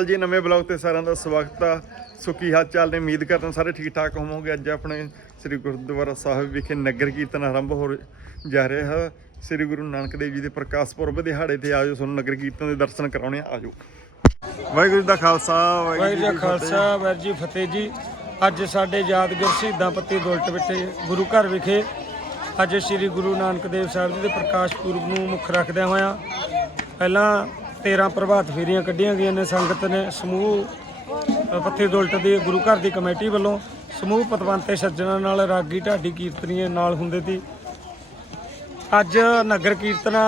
ਕਾਲ ਜੀ ਨਵੇਂ ਬਲੌਗ ਤੇ ਸਾਰਿਆਂ ਦਾ ਸਵਾਗਤ ਆ। ਸੁੱਕੀ ਹਾਲ ਚਾਲ ਨੇ? ਉਮੀਦ ਕਰਦਾ ਸਾਰੇ ਠੀਕ ਠਾਕ ਹੋਵੋਗੇ। ਅੱਜ ਆਪਣੇ ਸ੍ਰੀ ਗੁਰਦੁਆਰਾ ਸਾਹਿਬ ਵਿਖੇ ਨਗਰ ਕੀਰਤਨ ਆਰੰਭ ਹੋ ਜਾ ਰਿਹਾ। ਹੈ ਸ੍ਰੀ ਗੁਰੂ ਨਾਨਕ ਦੇਵ ਜੀ ਦੇ ਪ੍ਰਕਾਸ਼ ਪੁਰਬ ਦਿਹਾੜੇ ਤੇ ਆਜੋ ਤੁਹਾਨੂੰ ਨਗਰ ਕੀਰਤਨ ਦੇ ਦਰਸ਼ਨ ਕਰਾਉਣੇ ਆਜੋ। ਵਾਹਿਗੁਰੂ ਦਾ ਖਾਲਸਾ ਵਾਹਿਗੁਰੂ ਕਾ ਖਾਲਸਾ ਵਾਹਿਗੁਰੂ ਜੀ ਫਤਿਹ ਜੀ। ਅੱਜ ਸਾਡੇ ਯਾਦਗਾਰ ਸ਼ਹੀਦਾਂ ਪੱਤੀ ਦੁਲਟ ਵਿਖੇ ਗੁਰੂ ਘਰ ਵਿਖੇ ਅੱਜ ਸ੍ਰੀ ਗੁਰੂ ਨਾਨਕ ਦੇਵ ਸਾਹਿਬ ਜੀ ਦੇ ਪ੍ਰਕਾਸ਼ ਪੁਰਬ ਨੂੰ ਮੁੱਖ ਰੱਖਦਿਆਂ ਹੋਇਆਂ ਪਹਿਲਾਂ 13 ਪ੍ਰਭਾਤ ਫੇਰੀਆਂ ਕੱਢੀਆਂ ਗਈਆਂ ਨੇ ਸੰਗਤ ਨੇ ਸਮੂਹ ਪੱਤੀ ਦੁਲਟ ਦੀ ਗੁਰੂ ਘਰ ਦੀ ਕਮੇਟੀ ਵੱਲੋਂ ਸਮੂਹ ਪਤਵੰਤੇ ਸੱਜਣਾ ਨਾਲ ਰਾਗੀ ਢਾਡੀ ਕੀਰਤਨੀਏ ਨਾਲ ਹੁੰਦੇ ਸੀ। ਅੱਜ ਨਗਰ ਕੀਰਤਨਾ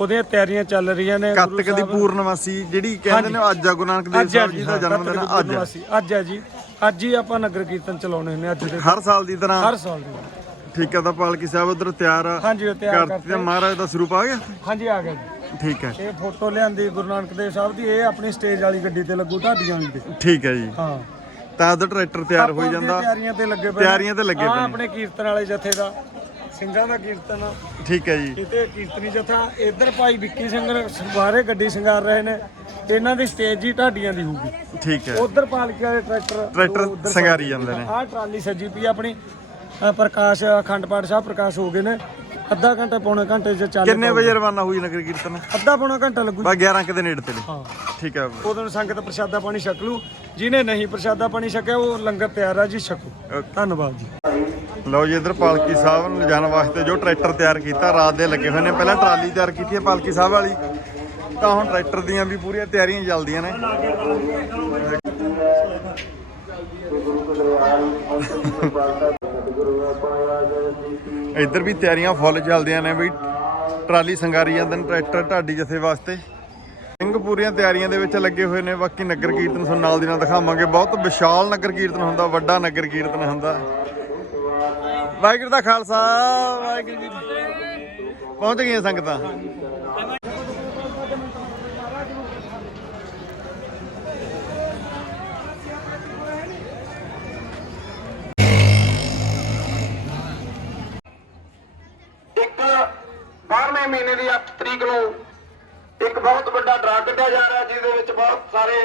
ਉਹਦੀਆਂ ਤਿਆਰੀਆਂ ਚੱਲ ਰਹੀਆਂ ਨੇ ਕੱਤਕ ਦੀ ਪੂਰਨਮਾਸੀ ਜਿਹੜੀ ਕਹਿੰਦੇ ਨੇ ਅੱਜ ਆ ਗੁਰੂ ਨਾਨਕ ਦੇਵ ਸਾਹਿਬ ਜੀ ਦਾ ਜਨਮ ਦਿਨ ਅੱਜ ਅੱਜ ਹੈ ਜੀ। ਅੱਜ ਹੀ ਆਪਾਂ ਨਗਰ ਕੀਰਤਨ ਚਲਾਉਣੇ ਹੁੰਦੇ ਅੱਜ ਦੇ ਹਰ ਸਾਲ ਦੀ ਤਰ੍ਹਾਂ। ਹਰ ਸਾਲ ਦੀ ਠੀਕ ਹੈ ਤਾਂ ਪਾਲਕੀ ਸਾਹਿਬ ਉਧਰ ਤਿਆਰ ਆ। ਹਾਂਜੀ ਉਹ ਤਿਆਰ ਕਰਤੀ ਕਰਤੇ ਮਹਾਰਾਜ ਦਾ ਸਰੂਪ ਆ ਗਿਆ? ਹਾਂਜੀ ਆ ਗਿਆ ਜੀ। ਠੀਕ ਹੈ। ਇਹ ਫੋਟੋ ਲਿਆਂਦੀ ਗੁਰੂ ਨਾਨਕ ਦੇਵ ਸਾਹਿਬ ਦੀ ਇਹ ਆਪਣੀ ਸਟੇਜ ਵਾਲੀ ਗੱਡੀ ਤੇ ਲੱਗੂ ਢਾਡੀਆਂ ਵਾਲੀ ਤੇ। ਠੀਕ ਹੈ ਜੀ। ਹਾਂ। ਤਾਂ ਉਧਰ ਟਰੈਕਟਰ ਤਿਆਰ ਹੋਈ ਜਾਂਦਾ। ਤਿਆਰੀਆਂ ਤੇ ਲੱਗੇ ਪਏ ਤਿਆਰੀਆਂ ਤੇ ਲੱਗੇ ਪਏ ਨੇ। ਆਪਣੇ ਕੀਰਤਨ ਵਾਲੇ ਜਥੇ ਦਾ ਸਿੰਘਾਂ ਦਾ ਕੀਰਤਨ ਆ। ਠੀਕ ਹੈ ਜੀ। ਕਿਤੇ ਕੀਰਤਨੀ ਜਥਾ ਇੱਧਰ ਭਾਈ ਵਿੱਕੀ ਸਿੰਘ ਬਾਹਰੇ ਗੱਡੀ ਸ਼ਿੰਗਾਰ ਰਹੇ ਨੇ ਇਹਨਾਂ ਦੀ ਸਟੇਜ ਹੀ ਢਾਡੀਆਂ ਦੀ ਹੋਊਗੀ। ਠੀਕ ਹੈ। ਉਧਰ ਪਾਲਕੀ ਵਾਲੇ ਟਰੈਕਟਰ ਟਰੈਕਟਰ ਸੰਗਾਰੀ ਜਾਂਦੇ ਨੇ। ਆਹ ਟਰਾਲੀ ਸੱਜੀ ਪਈ ਆ ਆਪਣੀ ਅ, ਪ੍ਰਕਾਸ਼ ਅਖੰਡ ਪਾਠ ਸਾਹਿਬ ਪ੍ਰਕਾਸ਼ ਹੋ ਗਏ ਨੇ। ਅੱਧਾ ਘੰਟਾ ਪੌਣੇ ਘੰਟੇ ਚ ਚੱਲ ਕਿੰਨੇ ਵਜੇ ਰਵਾਨਾ ਹੋਈ ਨਗਰ ਕੀਰਤਨ? ਅੱਧਾ ਪੌਣਾ ਘੰਟਾ ਲੱਗੂ। ਬਾ 11 ਕੁ ਦੇ ਨੇੜੇ ਤੇੜੇ। ਹਾਂ। ਠੀਕ ਹੈ ਉਦੋਂ ਨੂੰ ਸੰਗਤ ਪ੍ਰਸ਼ਾਦਾ ਪਾਣੀ ਛਕ ਲੂ। ਜਿਹਨੇ ਨਹੀਂ ਪ੍ਰਸ਼ਾਦਾ ਪਾਣੀ ਛਕਿਆ ਉਹ ਲੰਗਰ ਤਿਆਰ ਆ ਜੀ ਛਕੋ। ਧੰਨਵਾਦ ਜੀ। ਲਓ ਜੀ ਇਧਰ ਪਾਲਕੀ ਸਾਹਿਬ ਨੂੰ ਲਿਜਾਣ ਵਾਸਤੇ ਜੋ ਟਰੈਕਟਰ ਤਿਆਰ ਕੀਤਾ ਰਾਤ ਦੇ ਲੱਗੇ ਹੋਏ ਨੇ। ਪਹਿਲਾਂ ਟਰਾਲੀ ਤਿਆਰ ਕੀਤੀ ਹੈ ਪਾਲਕੀ ਸਾਹਿਬ ਵਾਲੀ। ਤਾਂ ਹੁਣ ਟਰੈਕਟਰ ਦੀਆਂ ਵੀ ਪੂਰੀਆਂ ਤਿਆਰੀਆਂ ਚੱਲਦੀਆਂ ਨੇ। ਇੱਧਰ ਵੀ ਤਿਆਰੀਆਂ ਫੁੱਲ ਚੱਲਦੀਆਂ ਨੇ ਵੀ ਟਰਾਲੀ ਸੰਗਾਰੀ ਜਾਂਦੇ ਨੇ ਟਰੈਕਟਰ ਢਾਡੀ ਜਥੇ ਵਾਸਤੇ। ਸਿੰਘ ਪੂਰੀਆਂ ਤਿਆਰੀਆਂ ਦੇ ਵਿੱਚ ਲੱਗੇ ਹੋਏ ਨੇ। ਬਾਕੀ ਨਗਰ ਕੀਰਤਨ ਤੁਹਾਨੂੰ ਨਾਲ ਦੀ ਨਾਲ ਦਿਖਾਵਾਂਗੇ। ਬਹੁਤ ਵਿਸ਼ਾਲ ਨਗਰ ਕੀਰਤਨ ਹੁੰਦਾ, ਵੱਡਾ ਨਗਰ ਕੀਰਤਨ ਹੁੰਦਾ। ਵਾਹਿਗੁਰੂ ਦਾ ਖਾਲਸਾ, ਵਾਹਿਗੁਰੂ ਜੀ ਪਹੁੰਚ ਗਈਆਂ ਸੰਗਤਾਂ? ਮਹੀਨੇ ਦੀ 8 ਤਰੀਕ ਨੂੰ ਇੱਕ ਬਹੁਤ ਵੱਡਾ ਡਰਾ ਕੱਢਿਆ ਜਾ ਰਿਹਾ, ਜਿਹਦੇ ਵਿੱਚ ਬਹੁਤ ਸਾਰੇ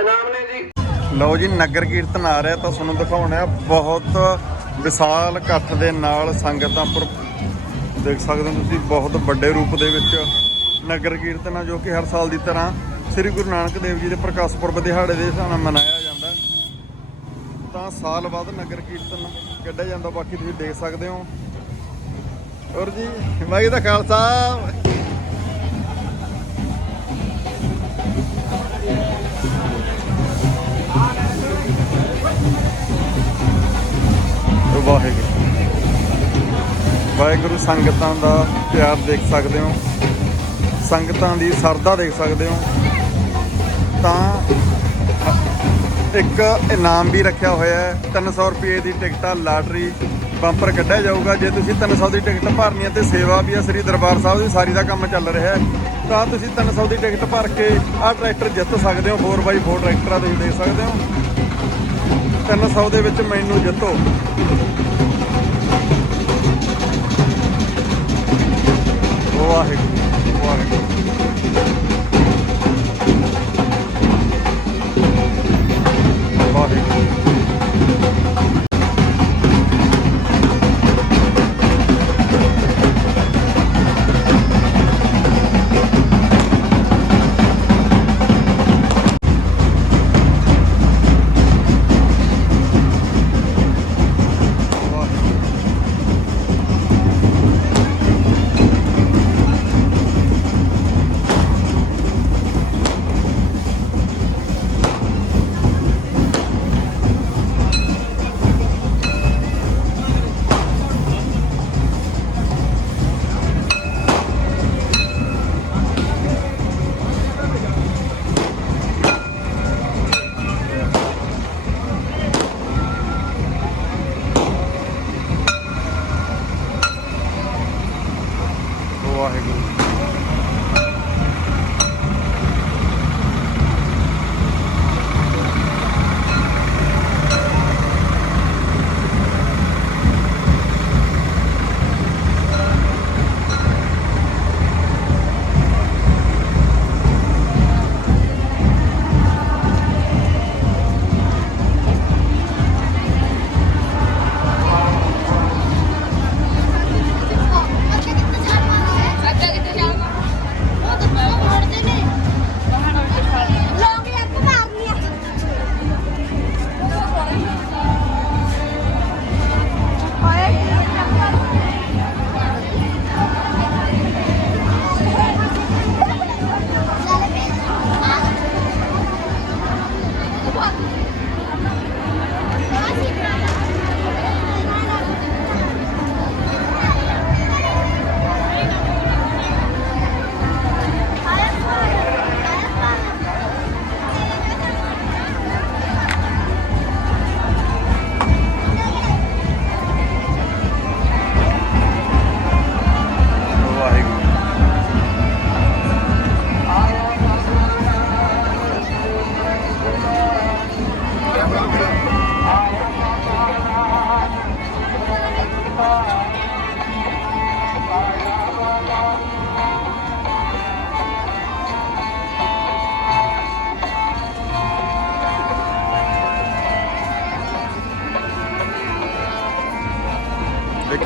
ਇਨਾਮ ਨੇ ਜੀ। ਲਓ ਜੀ, ਨਗਰ ਕੀਰਤਨ ਆ ਰਿਹਾ ਤਾਂ ਤੁਹਾਨੂੰ ਦਿਖਾਉਣਾ ਬਹੁਤ ਵਿਸ਼ਾਲ ਇਕੱਠ ਦੇ ਨਾਲ ਸੰਗਤਾਂ ਪਰ ਦੇਖ ਸਕਦੇ ਹੋ ਤੁਸੀਂ, ਬਹੁਤ ਵੱਡੇ ਰੂਪ ਦੇ ਵਿੱਚ ਨਗਰ ਕੀਰਤਨ ਆ ਜੋ ਕਿ ਹਰ ਸਾਲ ਦੀ ਤਰ੍ਹਾਂ ਸ੍ਰੀ ਗੁਰੂ ਨਾਨਕ ਦੇਵ ਜੀ ਦੇ ਪ੍ਰਕਾਸ਼ ਪੁਰਬ ਦਿਹਾੜੇ ਦੇ ਹਿਸਾਬ ਨਾਲ ਮਨਾਇਆ ਜਾਂਦਾ ਤਾਂ ਸਾਲ ਬਾਅਦ ਨਗਰ ਕੀਰਤਨ ਕੱਢਿਆ ਜਾਂਦਾ, ਬਾਕੀ ਤੁਸੀਂ ਦੇਖ ਸਕਦੇ ਹੋ। ਔਰ ਜੀ, ਵਾਹਿਗੁਰੂ ਦਾ ਖਾਲਸਾ। ਵਾਹਿਗੁਰੂ। ਵਾਹਿਗੁਰੂ, ਸੰਗਤਾਂ ਦਾ ਪਿਆਰ ਦੇਖ ਸਕਦੇ ਹੋ। ਸੰਗਤਾਂ ਦੀ ਸਰਦਾ ਦੇਖ ਸਕਦੇ ਹੋ। ਤਾਂ ਇੱਕ ਇਨਾਮ ਵੀ ਰੱਖਿਆ ਹੋਇਆ ਹੈ। 300 ਰੁਪਏ ਦੀ ਟਿਕਟਾਂ ਆ ਲਾਟਰੀ ਬੰਪਰ ਕੱਢਿਆ ਜਾਊਗਾ। ਜੇ ਤੁਸੀਂ 300 ਦੀ ਟਿਕਟ ਭਰਨੀ ਹੈ ਤੇ ਸੇਵਾ ਵੀ ਹੈ, ਸ੍ਰੀ ਦਰਬਾਰ ਸਾਹਿਬ ਦੀ ਸਾਰੀ ਦਾ ਕੰਮ ਚੱਲ ਰਿਹਾ ਹੈ। ਤਾਂ ਤੁਸੀਂ 300 ਦੀ ਟਿਕਟ ਭਰ ਕੇ ਆਹ ਟਰੈਕਟਰ ਜਿੱਤ ਸਕਦੇ ਹੋ 4x4 ਟਰੈਕਟਰ ਆ ਤੁਸੀਂ ਦੇ ਸਕਦੇ ਹੋ। 300 ਦੇ ਵਿੱਚ ਮੈਨੂੰ ਜਿੱਤੋ। ਵਾਹਿਗੁਰੂ ਵਾਹਿਗੁਰੂ। ਵਾਹਿਗੁਰੂ।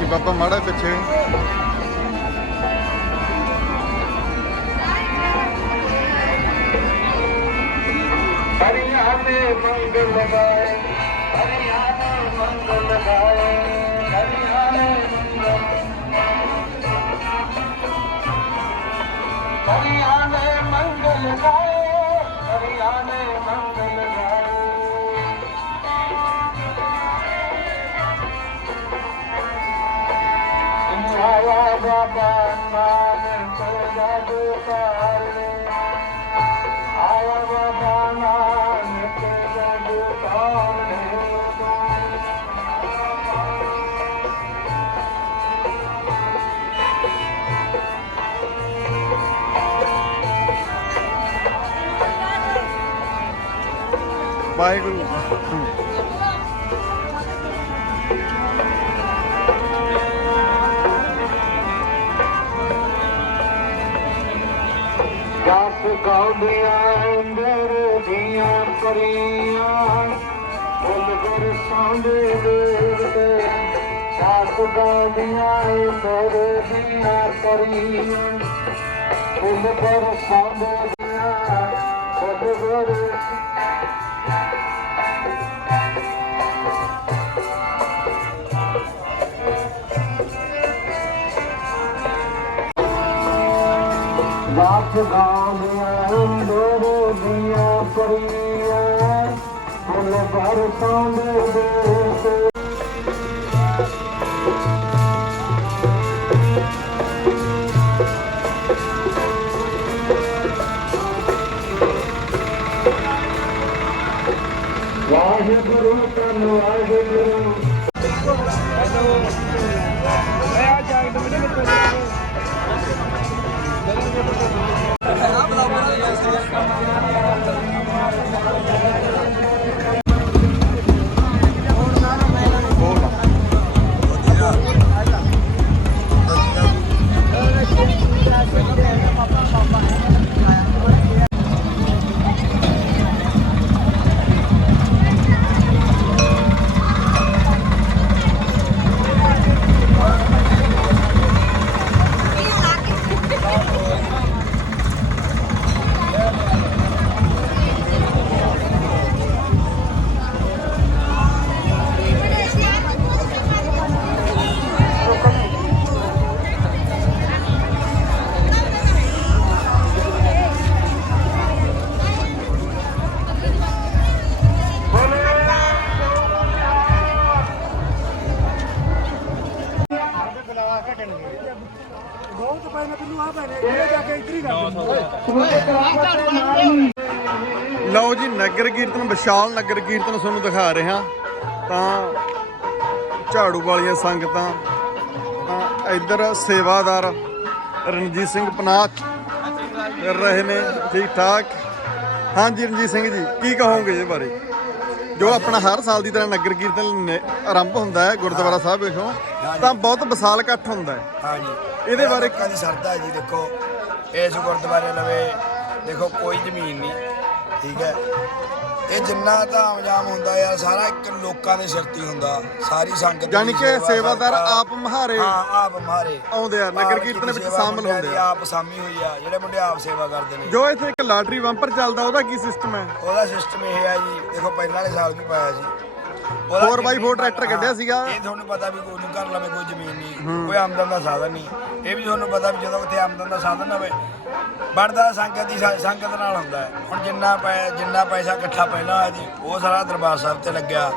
ਦੇਖੀ ਬਾਬਾ ਮਾੜਾ ਪਿੱਛੇ ਹਰੀਆਂ ਨੇ ਮੰਗਲ ਵਾਹਿਗੁਰੂ। ਜਸ ਗਾਉਂਦੀਆਂ ਮੇਰੇ ਦੀਆਂ ਪਰੀਆਂ ਫੁੱਲ ਬਰਸਾਂ ਦੇ ਵੇਲੇ ਗਾਉਂਦੀਆਂ ਮੇਰੇ ਦੀਆਂ ਪਰੀਆਂ ਫੁੱਲ ਬਰਸਾਂ ਗਾਉਂਦੀਆਂ ਮੇਰੇ ਦੀਆਂ ਪਰੀਆਂ ਫੁੱਲ ਬਰਸਾਂ ਦੇ ਵਾਹਿਗੁਰੂ ਧੰਨ ਵਾਹਿਗੁਰੂ। 干嘛呢？ਵਿਸ਼ਾਲ ਨਗਰ ਕੀਰਤਨ ਤੁਹਾਨੂੰ ਦਿਖਾ ਰਿਹਾ। ਤਾਂ ਝਾੜੂ ਵਾਲੀਆਂ ਸੰਗਤਾਂ ਤਾਂ ਇੱਧਰ ਸੇਵਾਦਾਰ ਰਣਜੀਤ ਸਿੰਘ ਪਨਾਚ ਕਰ ਰਹੇ ਨੇ ਠੀਕ ਠਾਕ ਹਾਂਜੀ ਰਣਜੀਤ ਸਿੰਘ ਜੀ ਕੀ ਕਹੋਗੇ ਇਹਦੇ ਬਾਰੇ? ਜੋ ਆਪਣਾ ਹਰ ਸਾਲ ਦੀ ਤਰ੍ਹਾਂ ਨਗਰ ਕੀਰਤਨ ਆਰੰਭ ਹੁੰਦਾ ਹੈ ਗੁਰਦੁਆਰਾ ਸਾਹਿਬ ਵਿਖੋਂ ਤਾਂ ਬਹੁਤ ਵਿਸ਼ਾਲ ਇਕੱਠ ਹੁੰਦਾ ਹੈ। ਹਾਂਜੀ। ਇਹਦੇ ਬਾਰੇ ਲੋਕਾਂ ਦੀ ਸਰਦਾ ਜੀ ਦੇਖੋ ਇਸ ਗੁਰਦੁਆਰੇ ਲਵੇ ਦੇਖੋ ਕੋਈ ਜ਼ਮੀਨ ਨਹੀਂ। ਠੀਕ ਹੈ। ਇਹ ਜਿੰਨਾ ਤਾਂ ਆਮਜਾਮ ਹੁੰਦਾ ਯਾਰ ਸਾਰਾ ਇੱਕ ਲੋਕਾਂ ਦੇ ਸਿਰ ਤੇ ਹੀ ਹੁੰਦਾ। ਸਾਰੀ ਸੰਗਤ ਦੀ ਯਾਨੀ ਕਿ ਸੇਵਾ ਸੇਵਾਦਾਰ। ਆਪ ਮਹਾਰੇ ਹਾਂ ਆਪ ਮਾਰੇ ਆਉਂਦੇ ਆ ਨਗਰ ਕੀਰਤਨ ਵਿੱਚ ਸ਼ਾਮਲ ਹੁੰਦੇ ਆ। ਆਪ ਸਾਮੀ ਹੋਈ ਆ ਜਿਹੜੇ ਮੁੰਡੇ ਆਪ ਸੇਵਾ ਕਰਦੇ ਨੇ। ਜੋ ਇੱਥੇ ਇੱਕ ਲਾਟਰੀ ਬੰਪਰ ਚੱਲਦਾ ਉਹਦਾ ਕੀ ਸਿਸਟਮ ਹੈ? ਉਹਦਾ ਸਿਸਟਮ ਇਹ ਹੈ ਜੀ ਦੇਖੋ ਪਹਿਲਾਂ ਵਾਲੇ ਸਾਲ ਵੀ ਪਾਇਆ ਸੀ। ਉਹਦਾ 4x4 ਜਿੰਨੀ- ਟਰੈਕਟਰ ਕੱਢਿਆ ਸੀਗਾ। ਇਹ ਤੁਹਾਨੂੰ ਪਤਾ ਵੀ ਕੋਈ ਨੂੰ ਘਰ ਲਵੇ ਕੋਈ ਜ਼ਮੀਨ ਨਹੀਂ। ਕੋਈ ਆਮਦਨ ਦਾ ਸਾਧਨ ਨਹੀਂ। ਇਹ ਵੀ ਤੁਹਾਨੂੰ ਪਤਾ ਵੀ ਜਦੋਂ ਕਿਤੇ ਆਮਦਨ ਦਾ ਸਾਧਨ ਹੋਵੇ ਬਣਦਾ ਸੰਗਤ ਦੀ ਸੰਗਤ ਨਾਲ ਹੁੰਦਾ ਹੁਣ ਜਿੰਨਾ ਪੈ ਜਿੰਨਾ ਪੈਸਾ ਇਕੱਠਾ ਪਹਿਲਾਂ ਹੋਇਆ ਜੀ ਉਹ ਸਾਰਾ ਦਰਬਾਰ ਸਾਹਿਬ ਤੇ ਲੱਗਿਆ।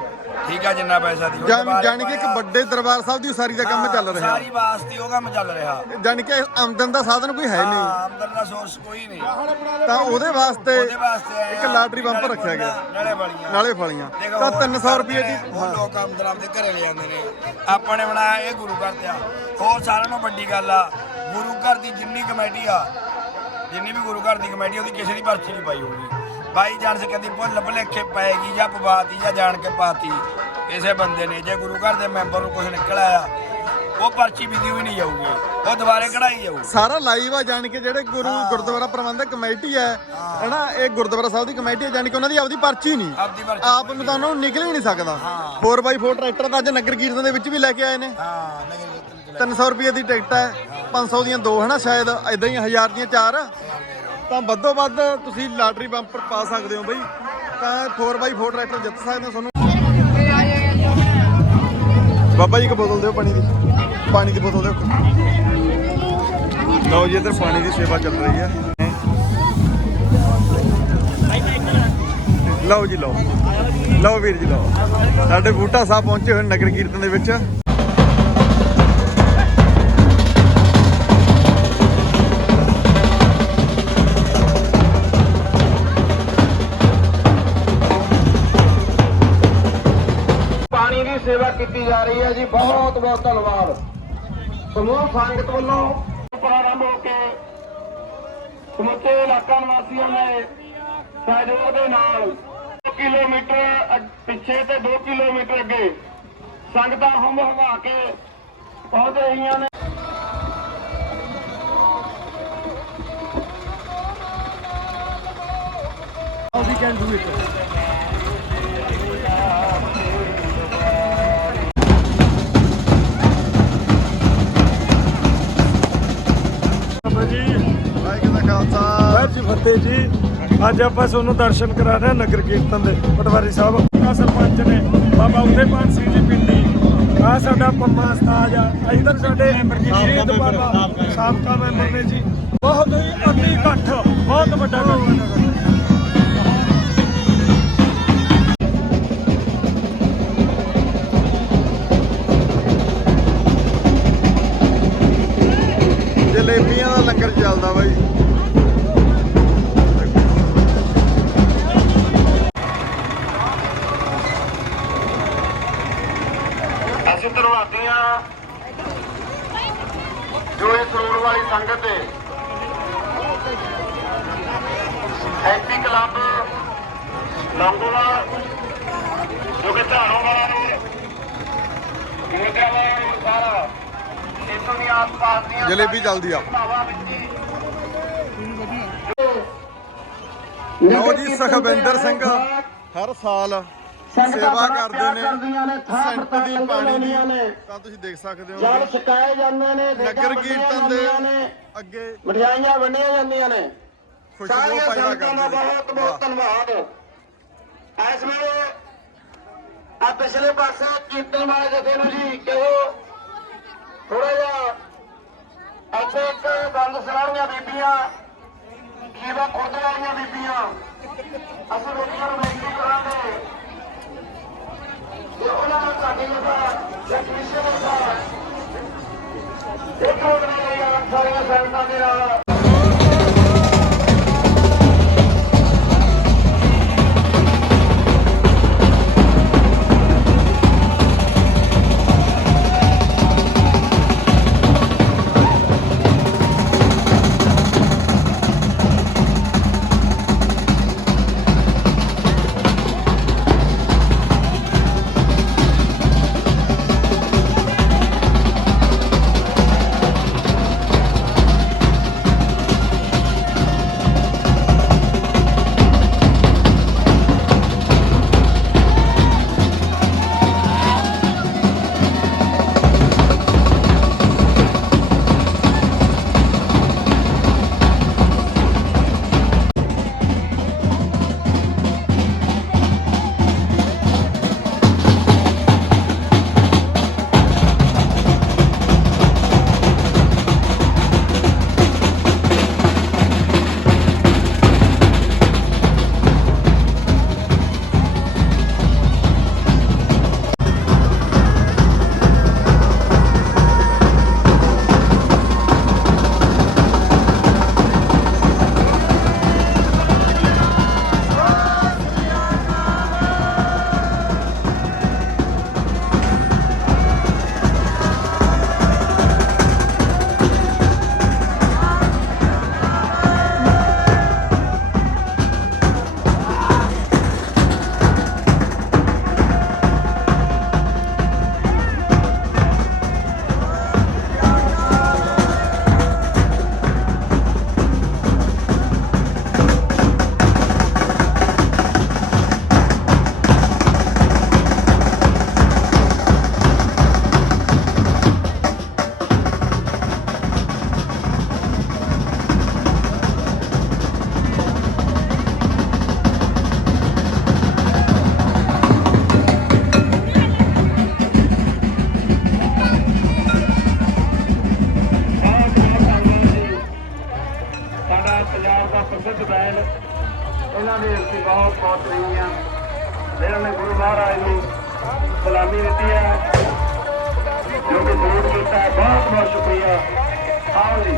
ਠੀਕ ਆ ਜਿੰਨਾ ਪੈਸਾ ਦੀ ਜਾਨ ਜਾਣੀ ਕਿ ਇੱਕ। ਵੱਡੇ ਦਰਬਾਰ ਸਾਹਿਬ ਦੀ ਉਸਾਰੀ ਦਾ ਕੰਮ ਚੱਲ ਰਿਹਾ। ਸਾਰੀ ਵਾਸਤੇ ਉਹ ਕੰਮ ਚੱਲ ਰਿਹਾ। ਜਾਣੀ ਕਿ ਆਮਦਨ ਦਾ ਸਾਧਨ ਕੋਈ ਹੈ ਨਹੀਂ। ਆਮਦਨ ਦਾ ਸੋਰਸ ਕੋਈ ਨਹੀਂ। ਤਾਂ ਉਹਦੇ ਵਾਸਤੇ ਇੱਕ ਲਾਟਰੀ ਬੰਪਰ ਨਾਲੇ ਰੱਖਿਆ ਗਿਆ। ਨਾਲੇ ਵਾਲੀਆਂ ਨਾਲੇ ਫਲੀਆਂ। ਤਾਂ ਹੋਰ 300 ਰੁਪਏ ਦੀ ਲੋਕ ਆਮਦਨ ਆਪਦੇ ਘਰੇ ਲੈ ਜਾਂਦੇ ਨੇ। ਆਪਾਂ ਨੇ ਬਣਾਇਆ ਇਹ ਗੁਰੂ ਘਰ ਤੇ ਆ। ਹੋਰ ਸਾਰਿਆਂ ਨੂੰ ਵੱਡੀ ਗੱਲ ਆ ਗੁਰੂ ਘਰ ਦੀ ਜਿੰਨੀ ਕਮੇਟੀ ਆ ਜਿੰਨੀ ਵੀ ਗੁਰੂ ਘਰ ਦੀ ਕਮੇਟੀ ਉਹਦੀ ਕਿਸੇ ਦੀ ਪਰਚੀ ਨਹੀਂ ਪਾਈ ਹੋਊਗੀ। ਬਾਈ ਜਾਣ ਸੇ ਕਦੀ ਭੁੱਲ ਭੁਲੇਖੇ ਪਾਏਗੀ ਜਾਂ ਪਵਾਤੀ ਜਾਂ ਜਾਣ ਕੇ ਪਾਤੀ। ਕਿਸੇ ਬੰਦੇ ਨੇ ਜੇ ਗੁਰੂ ਘਰ ਦੇ ਮੈਂਬਰ ਨੂੰ ਕੁਝ ਨਿਕਲ ਆਇਆ ਉਹ ਪਰਚੀ ਵਿਕੀ ਹੋਈ ਨਹੀਂ ਜਾਊਗੀ ਉਹ ਦੁਬਾਰੇ ਕਢਾਈ ਜਾਊ ਸਾਰਾ ਲਾਈਵ ਆ ਜਾਣ ਕੇ ਜਿਹੜੇ ਗੁਰੂ ਗੁਰਦੁਆਰਾ ਪ੍ਰਬੰਧਕ ਕਮੇਟੀ ਹੈ ਹੈਨਾ ਇਹ ਗੁਰਦੁਆਰਾ ਸਾਹਿਬ ਦੀ ਕਮੇਟੀ ਹੈ ਜਾਣੀ ਕਿ ਉਹਨਾਂ ਦੀ ਆਪਦੀ ਪਰਚੀ ਨਹੀਂ। ਆਪਦੀ ਪਰਚੀ ਆਪ ਨੂੰ ਤਾਂ ਉਹਨਾਂ ਨੂੰ ਨਿਕਲ ਹੀ ਨਹੀਂ ਸਕਦਾ। 4x4 ਟਰੈਕਟਰ ਤਾਂ ਅੱਜ ਨਗਰ ਕੀਰਤਨ ਦੇ ਵਿੱਚ ਵੀ ਲੈ ਕੇ ਆਏ ਨੇ। ਹਾਂ ਨਗਰ ਕੀਰਤਨ ਚ 300 ਰੁਪਏ ਦੀ ਟਿਕਟ ਹੈ 500 ਦੀਆਂ ਦੋ ਹਨਾ ਸ਼ਾਇਦ ਇਦਾਂ ਹੀ 1000 ਦੀਆਂ ਚਾਰ। ਤਾਂ ਵੱਧੋ ਵੱਧ ਤੁਸੀਂ ਲਾਟਰੀ ਬੰਪਰ ਪਾ ਸਕਦੇ ਹੋ ਬਈ। ਤਾਂ 4x4 ਟਰੈਕਟਰ ਜਿੱਤ ਸਕਦੇ ਹੋ ਤੁਹਾਨੂੰ। ਬਾਬਾ ਜੀ ਇੱਕ ਬੋਤਲ ਦਿਓ ਪਾਣੀ ਦੀ। ਪਾਣੀ ਦੀ ਬੋਤਲ ਦਿਓ ਲਓ ਜੀ, ਇੱਧਰ ਪਾਣੀ ਦੀ ਸੇਵਾ ਚੱਲ ਰਹੀ ਹੈ। ਲਓ ਜੀ, ਲਓ। ਲਓ ਵੀਰ ਜੀ, ਲਓ। ਸਾਡੇ ਬੂਟਾ ਸਾਹਿਬ ਪਹੁੰਚੇ ਹੋਏ ਨਗਰ ਕੀਰਤਨ ਦੇ ਵਿੱਚ। ਸੇਵਾ ਕੀਤੀ ਜਾ ਰਹੀ ਹੈ ਜੀ, ਬਹੁਤ ਬਹੁਤ ਧੰਨਵਾਦ। ਸਮੂਹ ਸੰਗਤ ਵੱਲੋਂ ਪ੍ਰਾਰੰਭ ਹੋ ਕੇ ਸਮੁੱਚੇ ਇਲਾਕਾ ਨਿਵਾਸੀਆਂ ਨੇ ਸਹਿਯੋਗ ਦੇ ਨਾਲ 2 ਕਿਲੋਮੀਟਰ ਪਿੱਛੇ ਤੇ 2 ਕਿਲੋਮੀਟਰ ਅੱਗੇ ਸੰਗਤਾਂ ਹੁੰਮ ਹਮਾ ਕੇ ਪਹੁੰਚ ਰਹੀਆਂ ਨੇ। ਬਾਬਾ ਵਾਹਿਗੁਰੂ ਜੀ, ਅੱਜ ਆਪਾਂ ਤੁਹਾਨੂੰ ਦਰਸ਼ਨ ਕਰਾ ਰਹੇ ਹਾਂ ਨਗਰ ਕੀਰਤਨ ਦੇ, ਪਟਵਾਰੀ ਸਾਹਿਬ। ਆ ਸਰਪੰਚ ਨੇ ਬਾਬਾ ਉਦੇ ਪਾਨ ਸਿੰਘ ਜੀ ਪਿੰਡੀ। ਆ ਸਾਡਾ ਪੰਮਾ ਸਤਾਜ ਆ। ਇਧਰ ਸਾਡੇ ਸ਼ਹੀਦ ਬਾਬਾ ਸਾਬਕਾ ਮੈਂਬਰ ਨੇ ਜੀ। ਬਹੁਤ ਹੀ ਅਤੀ ਇਕੱਠ, ਬਹੁਤ ਵੱਡਾ ਇਕੱਠ ਜਲੇਬੀ ਚੱਲਦੀ ਆ। ਲਓ ਜੀ ਸੁਖਵਿੰਦਰ ਸਿੰਘ ਹਰ ਸਾਲ ਸੇਵਾ ਕਰਦੇ ਨੇ। ਸੈਂਟ ਦੀ ਪਾਣੀ ਦੀ। ਤਾਂ ਤੁਸੀਂ ਦੇਖ ਸਕਦੇ ਹੋ। ਜਲ ਛਕਾਏ ਜਾਂਦੇ ਨੇ ਨਗਰ ਕੀਰਤਨ ਦੇ ਅੱਗੇ ਮਠਿਆਈਆਂ ਵੰਡੀਆਂ ਜਾਂਦੀਆਂ ਨੇ। ਖੁਸ਼ਬੂ ਪੈਦਾ ਕਰਦੇ ਬਹੁਤ ਬਹੁਤ ਧੰਨਵਾਦ। ਇਸ ਵੇਲੇ ਆ ਪਿਛਲੇ ਪਾਸੇ ਕੀਰਤਨ ਵਾਲੇ ਜਥੇ ਨੂੰ ਜੀ ਕਹੋ। ਥੋੜਾ ਜਿਹਾ ਇੱਥੇ ਇੱਕ ਬੰਦ ਸਰਾਣੀਆਂ ਬੀਬੀਆਂ ਖੀਵਾ ਖੁਰਦ ਵਾਲੀਆਂ ਬੀਬੀਆਂ, ਅਸੀਂ ਲੋਕਾਂ ਨੂੰ ਬੇਨਤੀ ਕਰਾਂਗੇ ਕਿ ਉਹਨਾਂ ਨੂੰ ਸਾਡੀ ਲਗਾ ਜਗਮਿਸ਼ਨ ਦਾ ਇੱਕ ਮਿੰਟ ਲਈ ਸਾਰੀਆਂ ਸੰਗਤਾਂ ਦੇ ਨਾਲ ਮਹਾਰਾਜ ਨੂੰ ਸਲਾਮੀ ਦਿੱਤੀ ਹੈ। ਜੋ ਕਿ ਬਹੁਤ ਕੀਤਾ ਬਹੁਤ ਬਹੁਤ ਸ਼ੁਕਰੀਆ। ਆਓ ਜੀ।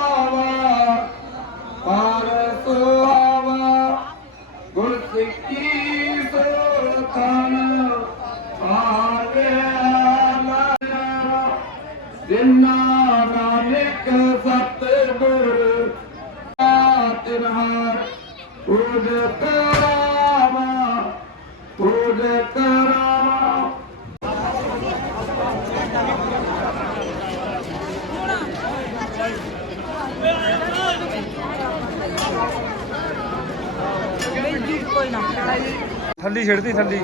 ਖੇਡਦੀ ਥੱਲੀ।